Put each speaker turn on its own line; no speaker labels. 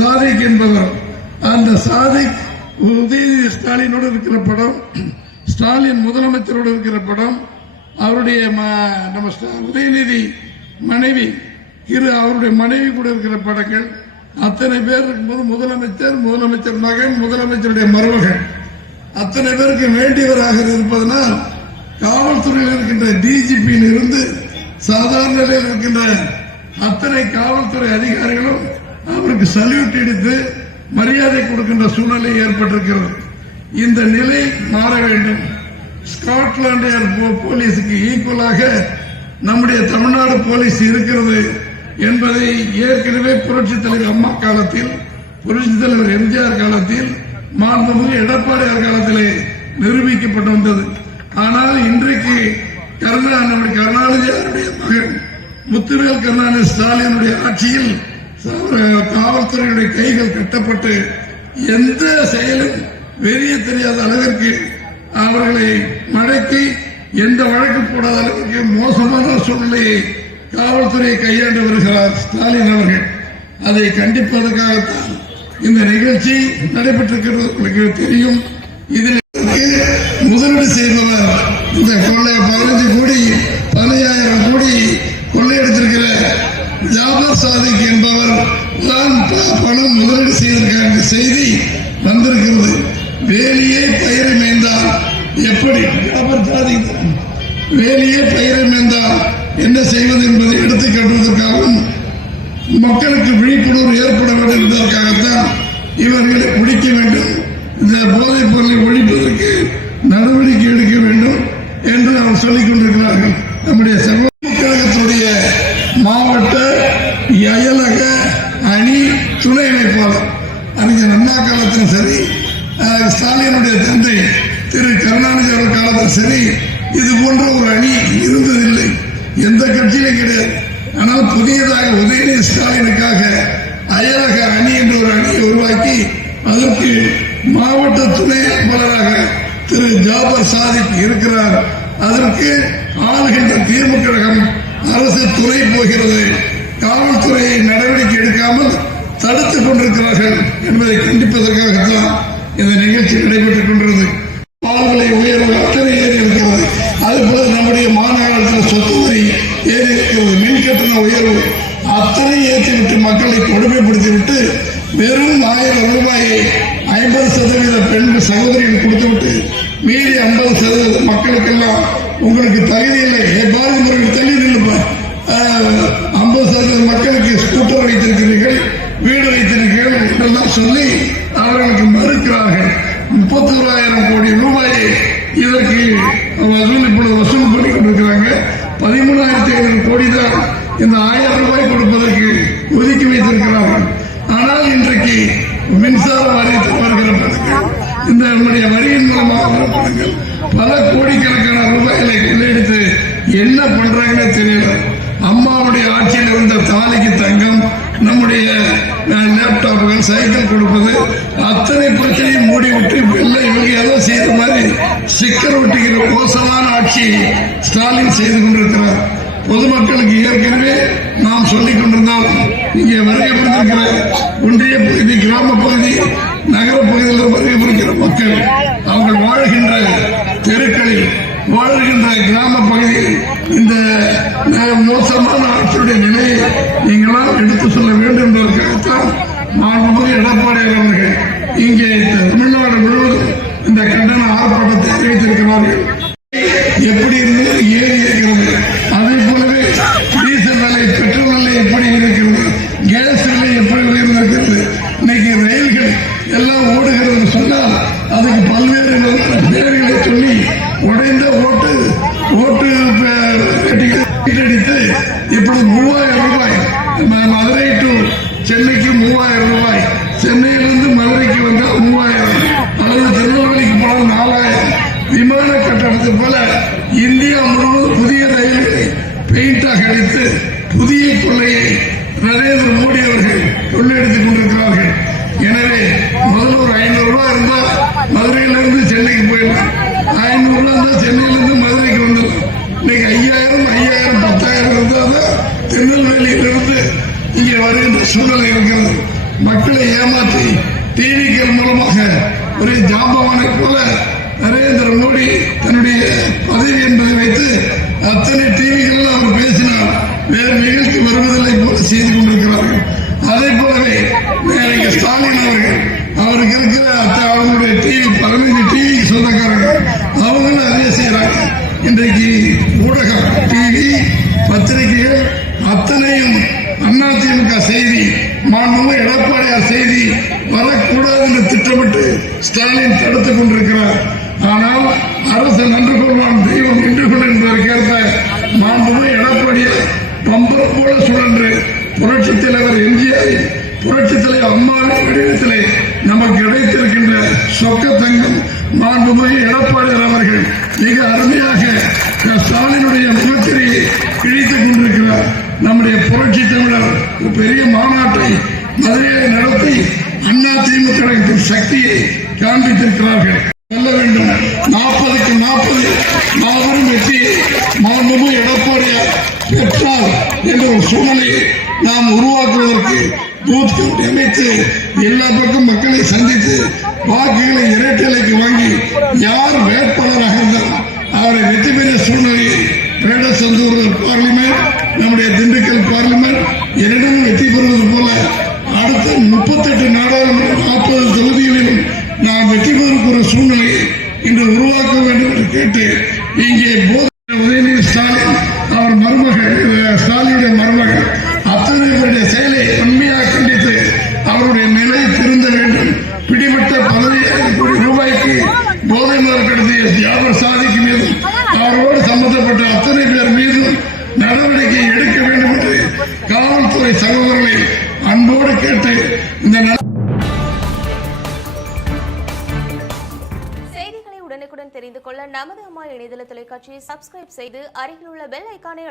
சாதிக் என்பவர். அந்த சாதிக் உதயநிதி ஸ்டாலினோடு இருக்கிற படம் ஸ்டாலின் முதலமைச்சரோடு இருக்கிற படம் அவருடைய ம- நம்ம ஸ்டா- உதயநிதி மனைவி இரு அவருடைய மனைவி கூட இருக்கிற படங்கள். அத்தனை பேர் இருக்கும்போது முதலமைச்சர் முதலமைச்சர் மகன் முதலமைச்சருடைய மருமகன். அத்தனை பேருக்கு வேண்டியவராக இருப்பதனால் காவல்துறையில் இருக்கின்ற டிஜிபியில் இருந்து சாதாரண நிலையில் இருக்கின்ற அத்தனை காவல்துறை அதிகாரிகளும் அவருக்கு சல்யூட் எடுத்து மரியாதை கொடுக்கின்ற சூழ்நிலை ஏற்பட்டிருக்கிறது. இந்த நிலை மாற வேண்டும். ஸ்காட்லாந்து போ- போலீஸுக்கு ஈக்குவலாக நம்முடைய தமிழ்நாடு போலீஸ் இருக்கிறது என்பதை ஏற்கனவே புரட்சி தலைவர் அம்மா காலத்தில் புரட்சி தலைவர் எம்ஜிஆர் காலத்தில் மாண்புமிகு எடப்பாடியார் காலத்திலே நிரூபிக்கப்பட்டு வந்தது. ஆனால் இன்றைக்கு கருணா நம்முடைய கருணாநிதியாருடைய மகன் முத்துவேல் கருணாநிதி ஸ்டாலினுடைய ஆட்சியில் காவல்துறையுடைய கைகள் கட்டப்பட்டு எந்த செயலும் வெளியே தெரியாத அளவிற்கு அவர்களை மடக்கி எந்த வழக்கு போடாத அளவிற்கு மோசமான சூழ்நிலையை காவல்துறையை கையாண்டு வருகிறார் ஸ்டாலின் அவர்கள். அதை கண்டிப்பதற்காகத்தான் இந்த நிகழ்ச்சி நடைபெற்றிருக்கிறது. உங்களுக்கு தெரியும். இதில் முதலீடு செய்பவர் இந்த கொள்ளை பதினைந்து கோடி பதினையாயிரம் கோடி கொள்ளையடித்திருக்கிற ஜாபர் சாதிக் என்பவர் தான் ப- பணம் முதலீடு செய்திருக்காங்க செய்தி வந்திருக்கிறது. வேலியே பயிரை மேய்ந்தால் எப்படி? ஜாபர் சாதிக் வேலியே பயிரை மேய்ந்தால் என்ன செய்வது என்பதை எடுத்து காட்டுவதற்காகவும் மக்களுக்கு விழிப்புணர்வு ஏற்பட வேண்டும் என்பதற்காகத்தான் இவர்களை பிடிக்க வேண்டும். இந்த போதைப் பொருளை ஒழிப்பதற்கு நடவடிக்கை அறிஞர் அண்ணா காலத்திலும் சரி ஸ்டாலினுடைய தந்தை திரு கருணாநிதி அவர்கள் காலத்திலும் சரி இது போன்ற ஒரு அணி இருந்ததில்லை. எந்த கட்சியிலும் கிடையாது. ஆனால் புதியதாக உதயநிதி ஸ்டாலினுக்காக அயலக அணி என்ற ஒரு அணியை உருவாக்கி அதற்கு மாவட்ட துணை அமைப்பாளராக திரு ஜாபர் சாதிக் இருக்கிறார். அதற்கு ஆளுகின்ற தீர்வு கழகம் அரசு துறை போகிறது. காவல்துறையை நடவடிக்கை எடுக்காமல் தடுத்துக் கொண்டிருக்கிறார்கள் என்பதை கண்டிப்பதற்காகத்தான் இந்த நிகழ்ச்சி நடைபெற்றுக் கொண்டிருந்தது. பால்விலை உயர்வு அத்தனை ஏறி இருக்கிறது. அதுபோல நம்முடைய மாநகரத்தில் சொத்து வரி ஏறி இருக்கிறது. மின் கட்டண உயர்வு அத்தனை ஏற்றிவிட்டு மக்களை கொடுமைப்படுத்திவிட்டு வெறும் ஆயிரம் ரூபாயை ஐம்பது சதவீத பெண் சகோதரிகள் கொடுத்துவிட்டு மீதி ஐம்பது சதவீத மக்களுக்கெல்லாம் உங்களுக்கு தகுதியில்லை எவ்வாறு முறையில் தள்ளி நில்லுப்பா ஐம்பது சதவீத மக்களுக்கு ஸ்கூட்டர் வைத்திருக்கிறீர்கள் வீடு வைத்திருக்கிறீர்கள் என்றெல்லாம் சொல்லி அவர்களுக்கு மறுக்கிறார்கள் முப்பத்தி ஓராயிரம் கோடி ரூபாயை இதற்கு வசூல் இப்பொழுது வசூல் பண்ணி கொண்டிருக்கிறாங்க பதிமூணாயிரத்தி ஐநூறு கோடி தான் இந்த ஆயிரம் ரூபாய் கொடுப்பதற்கு ஒதுக்கி வைத்திருக்கிறார்கள் ஆனால் இன்றைக்கு மின்சார வாரியத்தில் வருகிற பணங்கள் இந்த நம்முடைய வரியின் மூலமாக வர பணங்கள் பல கோடிக்கணக்கான ரூபாய்களை கொள்ளையடித்து என்ன பண்றாங்கன்னு தெரியல. அம்மாவுடைய ஆட்சியில் இருந்த தாலிக்கு தங்கம் நம்முடைய லேப்டாப்புகள் சைக்கிள் கொடுப்பது அத்தனை பிரச்சனையும் மூடிவிட்டு வெள்ளை இவங்க ஏதோ செய்த மாதிரி சிக்கர் ஒட்டுகிற மோசமான ஆட்சி ஸ்டாலின் செய்து கொண்டிருக்கிறார். பொதுமக்களுக்கு ஏற்கனவே நாம் சொல்லிக் கொண்டிருந்தோம் இங்கே வருகை புரிந்திருக்கிற ஒன்றிய பகுதி கிராம பகுதி நகர பகுதியில் வருகை மக்கள் அவர்கள் வாழ்கின்ற தெருக்களில் வாழ்கின்ற கிராம பகுதியில் இந்த மோசமான ஆட்சியுடைய நிலையை நீங்களாம் எடுத்து சொல்ல வேண்டும் என்பதற்காகத்தான் மாண்புமிகு எடப்பாடி அவர்கள் இங்கே முறையை நரேந்திர மோடி அவர்கள் கொள்ளையடித்துக் கொண்டிருக்கிறார்கள். எனவே முதல்ல ஒரு ஐநூறு ரூபாய் இருந்தா மதுரையிலிருந்து சென்னைக்கு போயிடலாம். ஐநூறு ரூபாய் இருந்தா சென்னையிலிருந்து மதுரைக்கு வந்துடலாம். இன்னைக்கு ஐயாயிரம் ஐயாயிரம் பத்தாயிரம் இருந்தால் தான் திருநெல்வேலியிலிருந்து இங்கே வருகின்ற சூழ்நிலை இருக்கிறது. மக்களை ஏமாற்றி டிவிக்கள் மூலமாக ஒரு ஜாம்பவானை போல நரேந்திர மோடி தன்னுடைய பதவி என்பதை வைத்து அத்தனை டிவிகள் அவர் பேசினார். வேறு நிகழ்ச்சி வருவதில்லை போல செய்து கொண்டிருக்கிறார்கள் அதே போலவே இன்றைக்கு ஸ்டாலின் அவர்கள் அவருக்கு இருக்கிற அவங்களுடைய டிவி பதினைஞ்சு டிவிக்கு சொந்தக்காரர்கள் அவங்களும் அதே செய்யறாங்க இன்றைக்கு ஊடகம் டிவி பத்திரிகைகள் அத்தனையும் அதிமுக செய்தி மாண்புமிகு எடப்பாடியார் செய்தி வரக்கூடாது என்று திட்டமிட்டு ஸ்டாலின் தடுத்துக் கொண்டிருக்கிறார். ஆனால் அரசு நன்று கொள்வான் தெய்வம் நின்று கொள் என்பதற்கேற்ப மாண்புமிகு எடப்பாடியார் பம்பரம் போல சுழன்று புரட்சித் தலைவர் எம்ஜிஆர் புரட்சித் தலைவர் அம்மாவின் வடிவத்திலே நமக்கு கிடைத்திருக்கின்ற சொக்க தங்கம் மாண்புமிகு எடப்பாடியார் அவர்கள் மிக அருமையாக ஸ்டாலினுடைய முகத்திரையை கிழித்துக் கொண்டிருக்கிறார். நம்முடைய புரட்சி தமிழர் ஒரு பெரிய மாநாட்டை மதுரையை நடத்தி அண்ணா திமுக சக்தியை காண்பித்திருக்கிறார்கள். சொல்ல வேண்டும். நாற்பதுக்கு நாற்பது மாபெரும் வெற்றியை மாண்புமிகு எடப்பாடியார் பெற்றார் என்ற ஒரு சூழ்நிலையை நாம் உருவாக்குவதற்கு பூத் அமைத்து எல்லா பக்கம் மக்களை சந்தித்து வாக்குகளை இரட்டைலைக்கு வாங்கி யார் வேட்பாளராக இருந்தாலும் அவரை வெற்றி பெற்ற சூழ்நிலையை வேடசந்தூர் பார்லிமெண்ட் நம்முடைய திண்டுக்கல் பார்லிமெண்ட் இரண்டும் வெற்றி பெறுவது போல அடுத்த முப்பத்தெட்டு நாடாளுமன்ற நாற்பது தொகுதிகளிலும் நாம் வெற்றி பெறக்கூடிய சூழ்நிலையை இன்று உருவாக்க வேண்டும் என்று கேட்டு இங்கே போத அவருடைய நிலை திருந்த வேண்டும். பிடிபட்ட பதினையாயிரம் கோடி ரூபாய்க்கு போதை மருந்து கடத்திய ஜாபர் சாதிக்கு மீதும் அவரோடு சம்பந்தப்பட்ட அத்தனை பேர் மீதும் நடவடிக்கை எடுக்க வேண்டும் என்று காவல்துறை சகோதரர்களை அன்போடு கேட்டு இந்த
செய்திகளை உடனுக்குடன் தெரிந்து கொள்ள நமது அம்மா இணையதள தொலைக்காட்சியை சப்ஸ்கிரைப் செய்து அருகில் உள்ள பெல் ஐக்கானை